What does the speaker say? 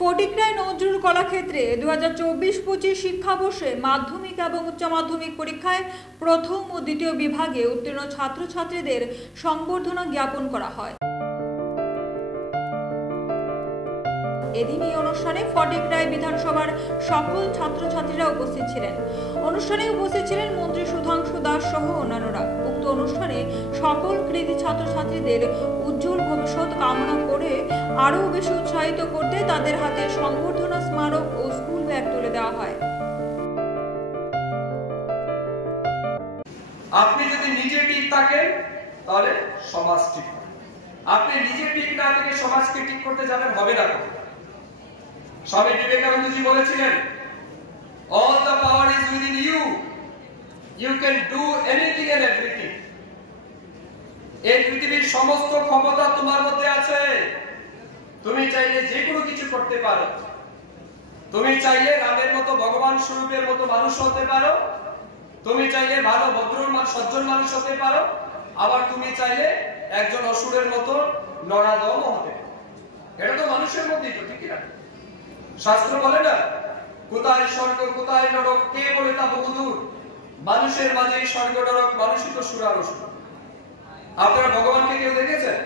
ফটিকরায় নজরুল কলাক্ষেত্রে 2024-25 শিক্ষাবর্ষে মাধ্যমিক এবং উচ্চ মাধ্যমিক পরীক্ষায় প্রথম ও দ্বিতীয় বিভাগে উত্তীর্ণ ছাত্রছাত্রীদের সংবর্ধনা জ্ঞাপন করা হয়। এদিন এই অনুষ্ঠানে ফটিকরায় বিধানসভার সকল ছাত্রছাত্রীরা উপস্থিত ছিলেন। অনুষ্ঠানে উপস্থিত ছিলেন মন্ত্রী সুধাংশু দাস সহ অন্যান্যরা। উক্ত অনুষ্ঠানে সকল কৃতী ছাত্রছাত্রীদের উজ্জ্বল ভবিষ্যৎ কামনা করে আরও বেশি উৎসাহিত করতে তাদের হাতে সংবর্ধনা স্মারক ও স্কুল ব্যাগ তুলে দেওয়া হয়। আপনি যদি নিজে ঠিক থাকেন তাহলে সমাজ ঠিক হবে। আপনি নিজে ঠিক না থেকে সমাজকে ঠিক করতে যাবেন হবে না। স্বামী বিবেকানন্দজি বলেছিলেন, all the power is within you, you can do anything and everything। এই পৃথিবীর সমস্ত ক্ষমতা তোমার মধ্যে আছে। তুমি চাইলে যে কোনো কিছু করতে পারো। তুমি চাইলে রামের মতো ভগবান স্বরূপের মতো মানুষ হতে পারো। তুমি চাইলে ভালো ভদ্র সজ্জন মানুষ হতে পারো। আবার তুমি চাইলে একজন অসুরের মতো নরাধম হতে পারো। এটা তো মানুষের মধ্যেই তো, ঠিক না? শাস্ত্র বলে না, কোথায় স্বর্গ কোথায় নরক কে বলে তা বহুদূর, মানুষের মাঝে স্বর্গ নরক মানুষই তো সুর আর অসুর। আপনারা ভগবানকে কেউ দেখেছেন?